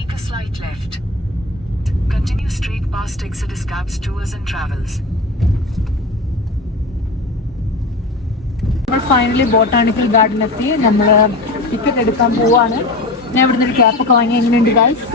Make a slight left. Continue straight past Exodus Cabs Tours and Travels. നമ്മൾ finally botanical garden എത്തി. നമ്മൾ ticket എടുക്കാൻ പോവാണ്. ഞാൻ ഇവിടുന്ന് ഒരു ക്യാപ്പൊക്കെ വാങ്ങി. എങ്ങനെയുണ്ട് ഗായ്സ്?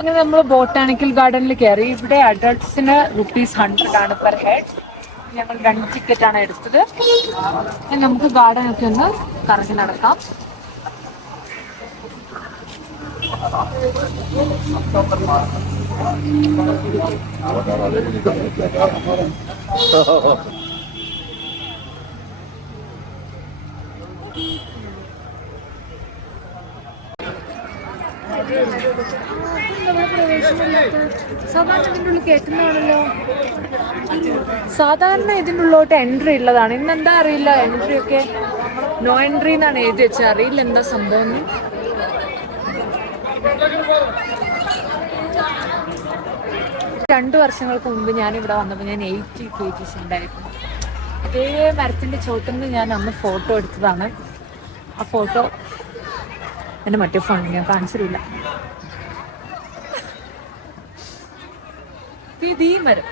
അങ്ങനെ നമ്മൾ ബോട്ടാണിക്കൽ ഗാർഡനിൽ കയറി. ഇവിടെ അഡൾട്ട്സിന് ₹100 ആണ് പെർ ഹെഡ്. ഞങ്ങൾ 2 ടിക്കറ്റാണ് എടുത്തത്. നമുക്ക് ഗാർഡനൊക്കെ ഒന്ന് കറങ്ങി നടക്കാം. സാധാരണ ഇതിൻ്റെ ഉള്ളിൽ കേൾക്കുന്നതാണല്ലോ. സാധാരണ ഇതിൻ്റെ ഉള്ളിലോട്ട് എൻട്രി ഉള്ളതാണ്. ഇന്നെന്താ അറിയില്ല, എൻട്രി ഒക്കെ നോ എൻട്രി എന്നാണ് എഴുതി വെച്ചത്. അറിയില്ല എന്താ സംഭവം. 2 വർഷങ്ങൾക്ക് മുമ്പ് ഞാനിവിടെ വന്നപ്പോൾ ഞാൻ 80 kgs ഉണ്ടായിരുന്നു. അതേ മരത്തിൻ്റെ ചോട്ടിൽ നിന്ന് ഞാൻ അന്ന് ഫോട്ടോ എടുത്തതാണ്. ആ ഫോട്ടോ എൻ്റെ മറ്റേ ഫോണിൽ ഞാൻ കാണിച്ചിട്ടില്ല. ഈ മരം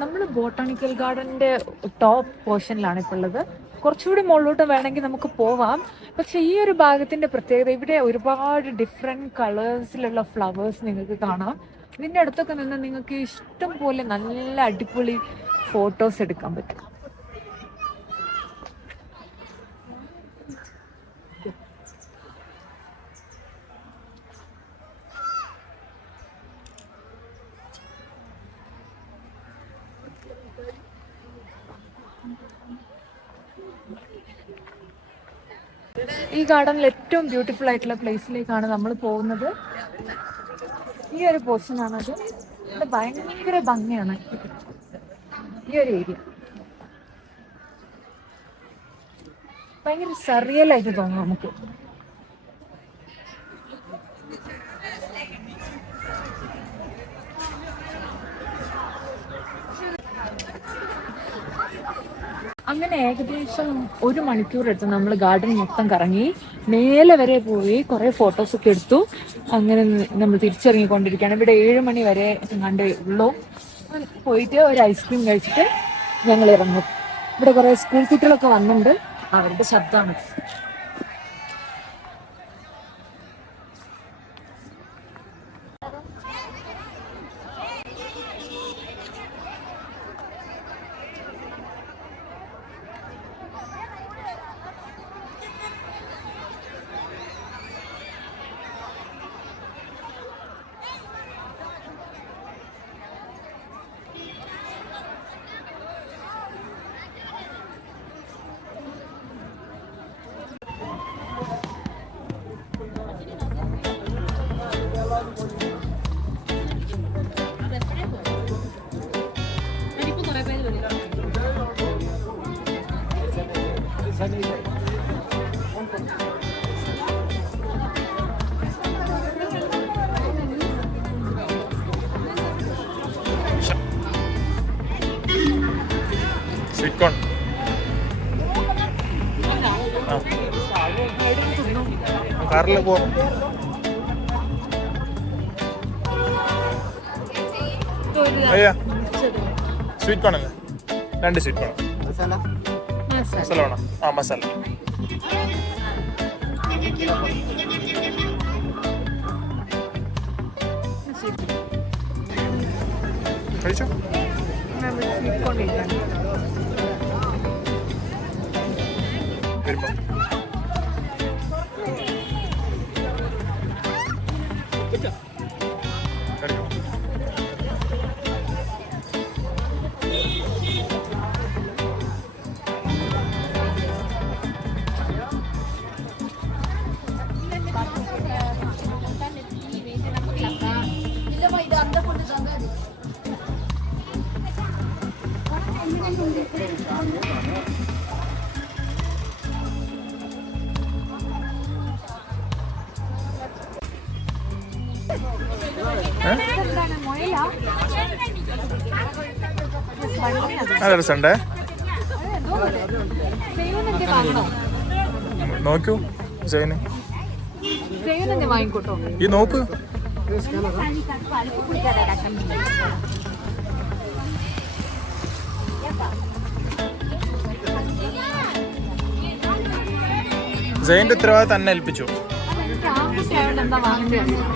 നമ്മൾ ബോട്ടാണിക്കൽ ഗാർഡന്റെ ടോപ്പ് പോർഷനിലാണ് ഇപ്പോൾ ഉള്ളത്. കുറച്ചുകൂടി മുകളിലോട്ട് വേണമെങ്കിൽ നമുക്ക് പോവാം. പക്ഷെ ഈ ഒരു ഭാഗത്തിന്റെ പ്രത്യേകത, ഇവിടെ ഒരുപാട് ഡിഫറെന്റ് കളേഴ്സിലുള്ള ഫ്ലവേഴ്സ് നിങ്ങൾക്ക് കാണാം. ഇതിന്റെ അടുത്തൊക്കെ നിന്ന് നിങ്ങൾക്ക് ഇഷ്ടം പോലെ നല്ല അടിപൊളി ഫോട്ടോസ് എടുക്കാൻ പറ്റും. ഈ ഗാർഡനിൽ ഏറ്റവും ബ്യൂട്ടിഫുൾ ആയിട്ടുള്ള പ്ലേസിലേക്കാണ് നമ്മൾ പോകുന്നത്. ഈ ഒരു പോർഷനാണത്. ഇവിടെ ഭയങ്കര ഭംഗിയാണ് ഈ ഒരു ഏരിയ. ഭയങ്കര സറിയലായിട്ട് തോന്നും നമുക്ക്. അങ്ങനെ ഏകദേശം 1 മണിക്കൂർ എടുത്ത് നമ്മൾ ഗാർഡൻ മൊത്തം കറങ്ങി, മേലെ വരെ പോയി കുറേ ഫോട്ടോസൊക്കെ എടുത്തു. അങ്ങനെ നമ്മൾ തിരിച്ചിറങ്ങിക്കൊണ്ടിരിക്കുകയാണ്. ഇവിടെ 7 മണി വരെ കണ്ടേ ഉള്ളൂ. പോയിട്ട് ഒരു ഐസ്ക്രീം കഴിച്ചിട്ട് ഞങ്ങൾ ഇറങ്ങും. ഇവിടെ കുറേ സ്കൂൾ കുട്ടികളൊക്കെ വന്നിട്ടുണ്ട്. അവരുടെ ശബ്ദമാണ്. കാറിൽ പോകും. അയ്യാ സ്വീറ്റ് കോൺ അല്ലേ? 2 സ്വീറ്റ് കോൺ. മസാല വേണം. ആ മസാല. കഴിച്ചോ? വരുമ്പോ കഴിക്കും. നല്ല രസമുണ്ടേ. നോക്കൂ ജൈന് വാങ്ങിക്കോട്ടോ. ഈ നോക്ക്. ജൈന്റെ ഉത്തരവാദിത്തം തന്നെ ഏൽപ്പിച്ചു.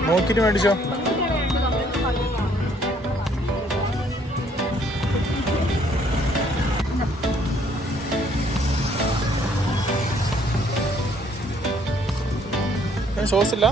നോക്കിട്ട് മേടിച്ചോ. സോസ് ഇല്ല.